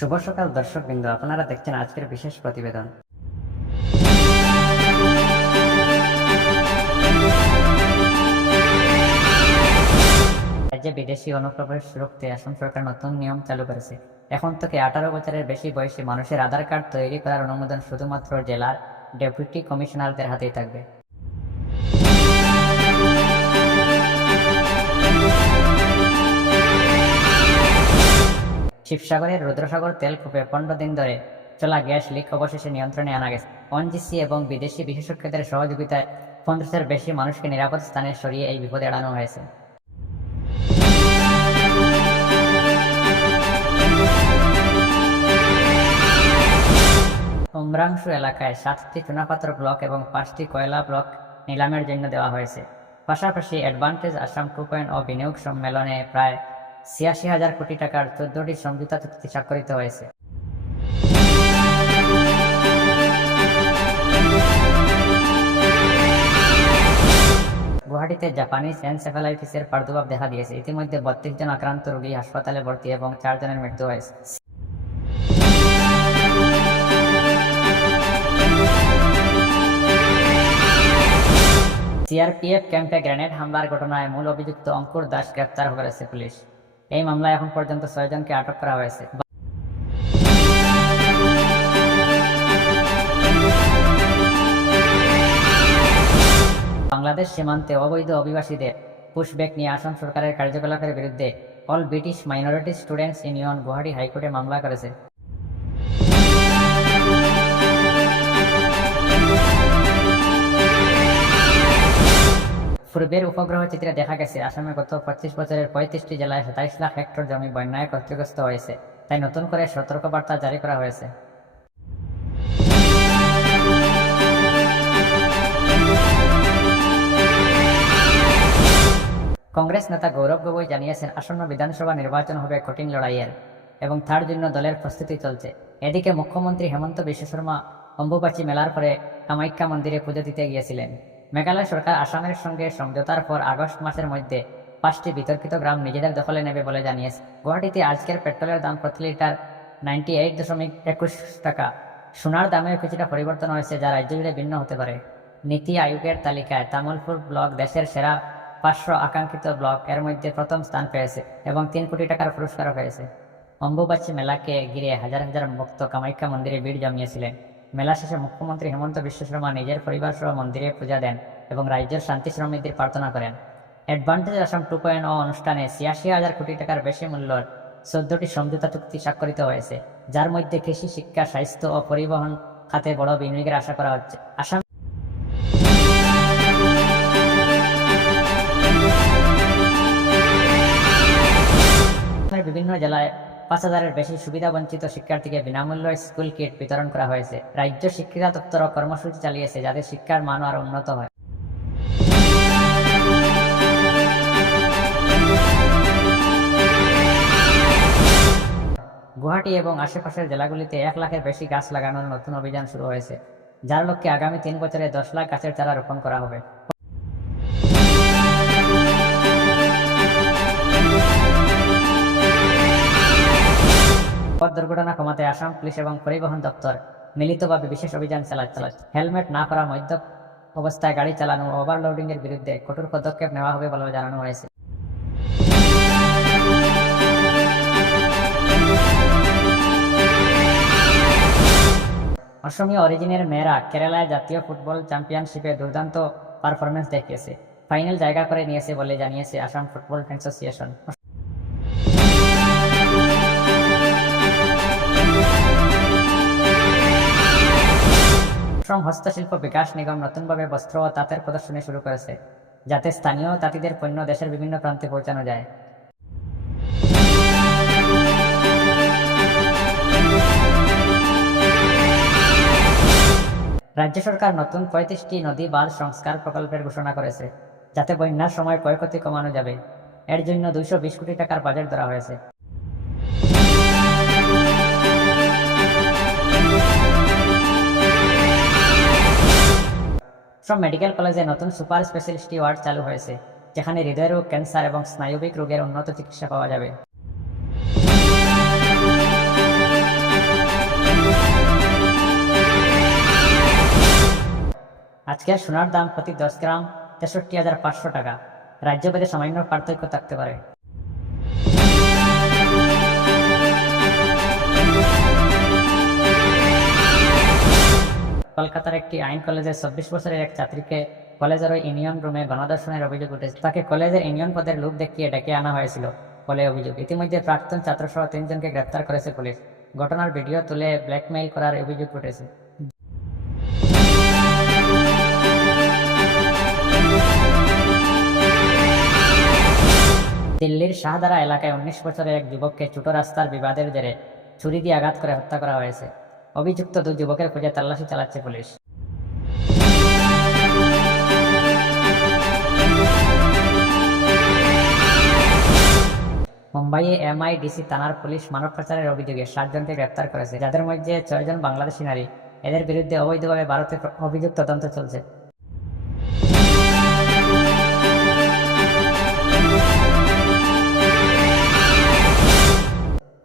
শুভ সকাল দর্শক বিন্দু আপনারা দেখছেন আজকের বিশেষ প্রতিবেদন। রাজ্যে বিদেশি অনুপ্রবেশ রুখতে আসাম সরকার নতুন নিয়ম চালু করেছে। এখন থেকে আঠারো বছরের বেশি বয়সী মানুষের আধার কার্ড তৈরি করার অনুমোদন শুধুমাত্র জেলার ডেপুটি কমিশনারদের হাতেই থাকবে। শিবসাগরের রুদ্রসাগর তেলকূপে পনেরো দিন ধরে চলা গ্যাস লিক অবশেষে নিয়ন্ত্রণে আনা গেছে। ওএনজিসি এবং বিদেশি বিশেষজ্ঞদের সহযোগিতায় পঞ্চাশের বেশি মানুষকে নিরাপদ স্থানে সরিয়ে এই বিপদে এড়ানো হয়েছে। উমরাংশু এলাকায় সাতটি চুনাপাথর ব্লক এবং পাঁচটি কয়লা ব্লক নিলামের জন্য দেওয়া হয়েছে। পাশাপাশি advantage Assam two point o বিনিয়োগ সম্মেলনে প্রায় ছিয়াশি হাজার কোটি টাকার চোদ্দটি সমঝোতা চুক্তি স্বাক্ষরিত হয়েছে। গুয়াহাটিতে জাপানিজ এনসেফালাইটিসের প্রাদুর্ভাব দেখা দিয়েছে। ইতিমধ্যে বত্রিশ জন আক্রান্ত রোগী হাসপাতালে ভর্তি এবং চারজনের মৃত্যু হয়েছে। সিআরপিএফ ক্যাম্পে গ্রেনেড হামলার ঘটনায় মূল অভিযুক্ত অঙ্কুর দাস গ্রেপ্তার করেছে পুলিশ। এই মামলায় এখন পর্যন্ত ছয়জনকে আটক করা হয়েছে। বাংলাদেশ সীমান্তে অবৈধ অভিবাসীদের পুশব্যাক নিয়ে আসাম সরকারের কার্যকলাপের বিরুদ্ধে all British minority students union Guwahati হাইকোর্টে মামলা করেছে। পূর্বের উপগ্রহ চিত্রে দেখা গেছে, আসামে গত পঁচিশ বছরের পঁয়ত্রিশটি জেলায় সাতাইশ লাখ হেক্টর জমি বন্যায় ক্ষতিগ্রস্ত হয়েছে, তাই নতুন করে সতর্কবার্তা জারি করা হয়েছে। কংগ্রেস নেতা গৌরব গগৈ জানিয়েছেন, আসন্ন বিধানসভা নির্বাচন হবে কঠিন লড়াইয়ের এবং তার জন্য দলের প্রস্তুতি চলছে। এদিকে মুখ্যমন্ত্রী হেমন্ত বিশ্ব শর্মা অম্বুবাচী মেলার পরে কামাখ্যা মন্দিরে পুজো দিতে গিয়েছিলেন। মেঘালয় সরকার আসামের সঙ্গে সমঝোতার পর আগস্ট মাসের মধ্যে পাঁচটি বিতর্কিত গ্রাম নিজেদের দখলে নেবে বলে জানিয়েছে। গুয়াহাটিতে আজকের পেট্রোলের দাম প্রতি লিটার নাইনটি এইট দশমিক একুশ টাকা। সোনার দামেও কিছুটা পরিবর্তন হয়েছে, যা রাজ্য জুড়ে ভিন্ন হতে পারে। নীতি আয়োগের তালিকায় তামুলপুর ব্লক দেশের সেরা পাঁচশো আকাঙ্ক্ষিত ব্লক এর মধ্যে প্রথম স্থান পেয়েছে এবং তিন কোটি টাকার পুরস্কারও পেয়েছে। অম্বুবাচী মেলাকে ঘিরে হাজার হাজার ভক্ত কামাখ্যা মন্দিরে ভিড় জমিয়েছিলেন। মেলা শেষে মুখ্যমন্ত্রী হেমন্ত বিশ্ব শর্মা নিজের পরিবার সহ মন্দিরে পূজা দেন এবং রাজ্যের শান্তি শ্রমিকদের প্রার্থনা করেন। Advantage Assam two point o অনুষ্ঠানে ছিয়াশি হাজার কোটি টাকার বেশি মূল্যের চোদ্দটি সমঝোতা চুক্তি স্বাক্ষরিত হয়েছে, যার মধ্যে কৃষি, শিক্ষা, স্বাস্থ্য ও পরিবহন খাতে বড় বিনিয়োগের আশা করা হচ্ছে। আসাম বিভিন্ন জেলায় পাঁচ হাজারের বেশি সুবিধাবঞ্চিত শিক্ষার্থীকে বিনামূল্য স্কুল কিট বিতরণ করা হয়েছে। রাজ্য শিক্ষা দপ্তরও কর্মসূচি চালিয়েছে যাতে শিক্ষার মান আরও উন্নত হয়। গুয়াহাটি এবং আশেপাশের জেলাগুলিতে এক লাখের বেশি গাছ লাগানোর নতুন অভিযান শুরু হয়েছে, যার লক্ষ্যে আগামী তিন বছরে দশ লাখ গাছের চারা রোপণ করা হবে। পথ দুর্ঘটনা কমাতে আসাম পুলিশ এবং পরিবহন দপ্তর মিলিতভাবে বিশেষ অভিযান চালাচ্ছে হেলমেট না পরা মধ্য অবস্থায় গাড়ি চালানো ওভারলোডিং এর বিরুদ্ধে কঠোর পদক্ষেপ নেওয়া হবে বলে জানানো হয়েছে। অসমীয় অরিজিনের মেয়েরা কেরালায় জাতীয় ফুটবল চ্যাম্পিয়নশিপে দুর্দান্ত পারফরমেন্স দেখিয়েছে। ফাইনাল জায়গা করে নিয়েছে বলে জানিয়েছে আসাম ফুটবল অ্যাসোসিয়েশন। শ্রম হস্তশিল্প বিকাশ নিগম নতুনভাবে বস্ত্র ও তাঁতের প্রদর্শনী শুরু করেছে, যাতে স্থানীয় তাঁতিদের পণ্য দেশের বিভিন্ন প্রান্তে পৌঁছানো যায়। রাজ্য সরকার নতুন পঁয়ত্রিশটি নদী বাঁধ সংস্কার প্রকল্পের ঘোষণা করেছে, যাতে বন্যার সময় ক্ষয়ক্ষতি কমানো যাবে। এর জন্য দুইশো বিশ কোটি টাকার বাজেট ধরা হয়েছে। সব মেডিকেল কলেজে নতুন সুপার স্পেশালিস্টি ওয়ার্ড চালু হয়েছে, যেখানে হৃদয় রোগ ক্যান্সার এবং স্নায়বিক রোগের উন্নত চিকিৎসা পাওয়া যাবে। আজকের সোনার দাম প্রতি দশ গ্রাম তেষট্টি হাজার পাঁচশো টাকা। রাজ্যভেদে সামান্য পার্থক্য থাকতে পারে। কলকাতার একটি আইন কলেজের চব্বিশ বছরের এক ছাত্রীকে কলেজের ওই ইউনিয়ন রুমে গণধর্ষণের অভিযোগ উঠেছে। তাকে কলেজের ইউনিয়ন পদের লোক দেখিয়ে ডেকে আনা হয়েছিল বলে অভিযোগ। ইতিমধ্যে প্রাক্তন ছাত্রসহ তিনজনকে গ্রেপ্তার করেছে পুলিশ। ঘটনার ভিডিও তুলে ব্ল্যাকমেইল করার অভিযোগ উঠেছে। দিল্লির শাহদারা এলাকায় উনিশ বছরের এক যুবককে ছোট রাস্তার বিবাদের জেরে ছুরি দিয়ে আঘাত করে হত্যা করা হয়েছে। অভিযুক্ত দুই যুবকের খোঁজে তল্লাশি চালাচ্ছে পুলিশ। মুম্বাইয়ে এমআইডিসি থানার পুলিশ মানব পাচারের অভিযোগে সাতজনকে গ্রেপ্তার করেছে, যাদের মধ্যে ছয়জন বাংলাদেশি নারী। এদের বিরুদ্ধে অবৈধভাবে ভারতে অভিযোগ তদন্ত চলছে।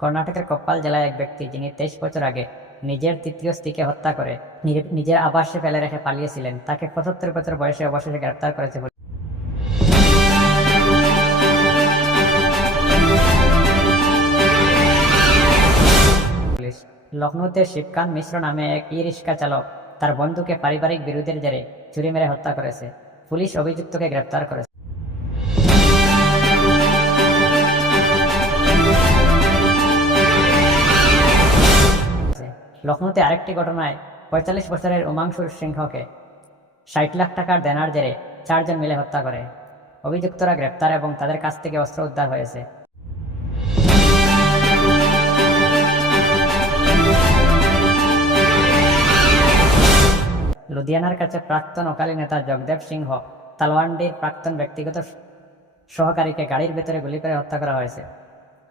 কর্ণাটকের কপ্পাল জেলায় এক ব্যক্তি যিনি তেইশ বছর আগে নিজের তৃতীয় স্ত্রীকে হত্যা করে নিজের আবাসে ফেলে রেখে পালিয়েছিলেন, তাকে পঁচাত্তর বছর বয়সে অবশেষে গ্রেপ্তার করেছে লখনৌতে শিবকান্ত মিশ্র নামে এক ই রিক্সা চালক তার বন্ধুকে পারিবারিক বিরোধের জেরে চুরি মেরে হত্যা করেছে। পুলিশ অভিযুক্তকে গ্রেপ্তার করেছে। লখনৌতে আরেকটি ঘটনায় পঁয়তাল্লিশ বছরের উমাংশুর সিংহকে ষাট লাখ টাকার দেনার জেরে চারজন মিলে হত্যা করে। অভিযুক্তরা গ্রেপ্তার এবং তাদের কাছ থেকে অস্ত্র উদ্ধার হয়েছে। লুধিয়ানার কাছে প্রাক্তন অকালী নেতা জগদেব সিংহ তালওয়ান্ডির প্রাক্তন ব্যক্তিগত সহকারীকে গাড়ির ভেতরে গুলি করে হত্যা করা হয়েছে।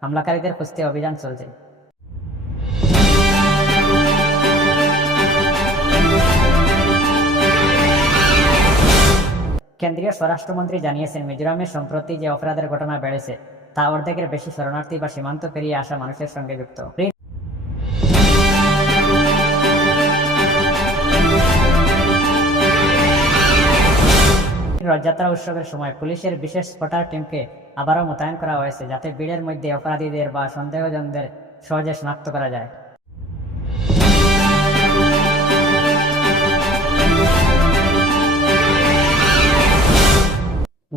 হামলাকারীদের খুঁজতে অভিযান চলছে। কেন্দ্রীয় স্বরাষ্ট্রমন্ত্রী জানিয়েছেন, মিজোরামে সম্প্রতি যে অপরাধের ঘটনা বেড়েছে, তা অর্ধেকের বেশি শরণার্থী বা সীমান্ত পেরিয়ে আসা মানুষের সঙ্গে যুক্ত। রথযাত্রা উৎসবের সময় পুলিশের বিশেষ স্পটার টিমকে আবারও মোতায়েন করা হয়েছে, যাতে ভিড়ের মধ্যে অপরাধীদের বা সন্দেহজনদের সহজে শনাক্ত করা যায়।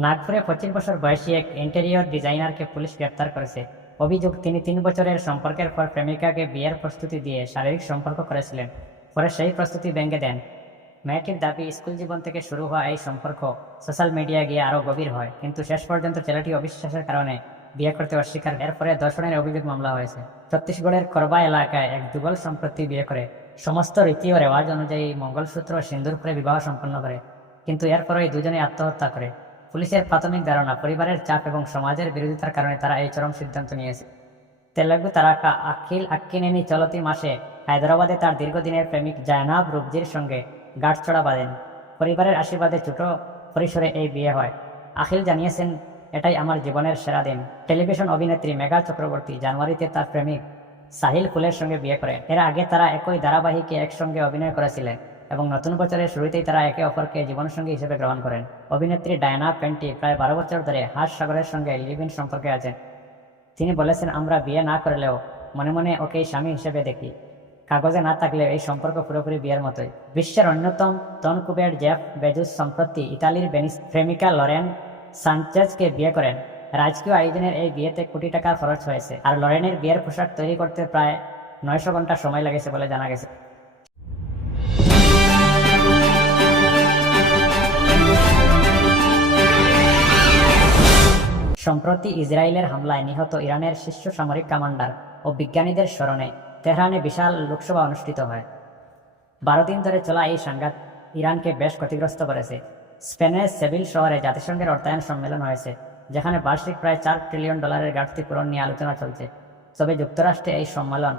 নাগপুরে পঁচিশ বছর বয়সী এক ইন্টেরিয়র ডিজাইনারকে পুলিশ গ্রেপ্তার করেছে। অভিযোগ, তিনি তিন বছরের সম্পর্কের পর প্রেমিকাকে বিয়ের প্রস্তুতি দিয়ে শারীরিক সম্পর্ক করেছিলেন, পরে সেই প্রস্তুতি ভেঙে দেন। মেয়েটির দাবি, স্কুল জীবন থেকে শুরু হওয়া এই সম্পর্ক সোশ্যাল মিডিয়ায় গিয়ে আরও গভীর হয়, কিন্তু শেষ পর্যন্ত ছেলেটি অবিশ্বাসের কারণে বিয়ে করতে অস্বীকার। এরপরে দর্শনের অভিযোগ মামলা হয়েছে। ছত্তিশগড়ের করবা এলাকায় এক যুগল সম্প্রতি বিয়ে করে। সমস্ত রীতি ও রেওয়াজ অনুযায়ী মঙ্গলসূত্র সিন্দুর করে বিবাহ সম্পন্ন করে, কিন্তু এরপরেই দুজনে আত্মহত্যা করে। পুলিশের প্রাথমিক ধারণা, পরিবারের চাপ এবং সমাজের বিরোধিতার কারণে তারা এই চরম সিদ্ধান্ত নিয়েছে। তেলেগু তারকা আখিল আক্কিনেনি চলতি মাসে হায়দ্রাবাদে তার দীর্ঘদিনের প্রেমিক জায়নাব রুবজির সঙ্গে গাঁটছড়া বাঁধেন। পরিবারের আশীর্বাদে ছোট পরিসরে এই বিয়ে হয়। আখিল জানিয়েছেন, এটাই আমার জীবনের সেরা দিন। টেলিভিশন অভিনেত্রী মেঘা চক্রবর্তী জানুয়ারিতে তার প্রেমিক সাহিল ফুলের সঙ্গে বিয়ে করে এর আগে তারা একই ধারাবাহিকে একসঙ্গে অভিনয় করেছিলেন। এবং নতুন বছরের শুরুতেই তারা একে অপরকে জীবনসঙ্গী হিসেবে গ্রহণ করেন। অভিনেত্রী ডায়না পেন্টি প্রায় বারো বছর ধরে হাস সাগরের সঙ্গে লিভিন সম্পর্কে আছেন তিনি বলেছেন, আমরা বিয়ে না করলেও মনে মনে ওকেই স্বামী হিসেবে দেখি। কাগজে না থাকলে এই সম্পর্ক পুরোপুরি বিয়ের মতোই। বিশ্বের অন্যতম তনকুবের জেফ বেজুস সম্প্রতি ইতালির বেনিস প্রেমিকা লরেন সানচেজকে বিয়ে করেন। রাজকীয় আয়োজনের এই বিয়েতে কোটি টাকা খরচ হয়েছে, আর লরেনের বিয়ের পোশাক তৈরি করতে প্রায় নয়শো ঘণ্টা সময় লেগেছে বলে জানা গেছে। সম্প্রতি ইসরায়েলের হামলায় নিহত ইরানের শীর্ষ সামরিক কমান্ডার ও বিজ্ঞানীদের স্মরণে তেহরানে বিশাল লোকসভা অনুষ্ঠিত হয়। বারো দিন ধরে চলা এই সংঘাত ইরানকে বেশ ক্ষতিগ্রস্ত করেছে। স্পেনের সেভিল শহরে জাতিসংঘের অর্থায়ন সম্মেলন হয়েছে, যেখানে বার্ষিক প্রায় চার ট্রিলিয়ন ডলারের ঘাটতি পূরণ নিয়ে আলোচনা চলছে। তবে যুক্তরাষ্ট্রে এই সম্মেলন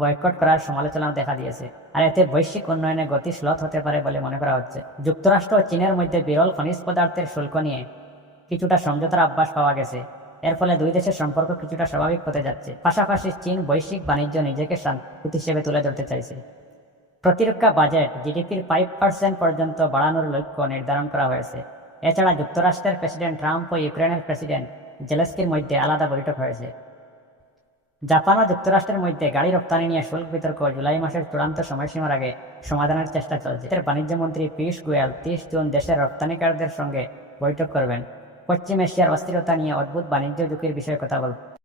বয়কট করার সমালোচনা দেখা দিয়েছে, আর এতে বৈশ্বিক উন্নয়নে গতি শ্লথ হতে পারে বলে মনে করা হচ্ছে। যুক্তরাষ্ট্র ও চীনের মধ্যে বিরল খনিজ পদার্থের শুল্ক নিয়ে কিছুটা সমঝোতার আভাস পাওয়া গেছে। এর ফলে দুই দেশের সম্পর্ক কিছুটা স্বাভাবিক হতে যাচ্ছে। পাশাপাশি চীন বৈশ্বিক বাণিজ্য নিজেকে শান্তি হিসেবে তুলে ধরতে চাইছে। প্রতিরক্ষা বাজেট জিডিপির ফাইভ পার্সেন্ট পর্যন্ত বাড়ানোর লক্ষ্য নির্ধারণ করা হয়েছে। এছাড়া যুক্তরাষ্ট্রের প্রেসিডেন্ট ট্রাম্প ও ইউক্রেনের প্রেসিডেন্ট জেলেস্কির মধ্যে আলাদা বৈঠক হয়েছে। জাপান ও যুক্তরাষ্ট্রের মধ্যে গাড়ি রপ্তানি নিয়ে শুল্ক বিতর্ক জুলাই মাসের চূড়ান্ত সময়সীমার আগে সমাধানের চেষ্টা চলছে। এর বাণিজ্য মন্ত্রী পীয়ূষ গোয়েল তিরিশ জুন দেশের রপ্তানিকারদের সঙ্গে বৈঠক করবেন। পশ্চিম এশিয়ার অস্থিরতা নিয়ে অদ্ভুত বাণিজ্য ঝুঁকির বিষয়ে কথা বলবেন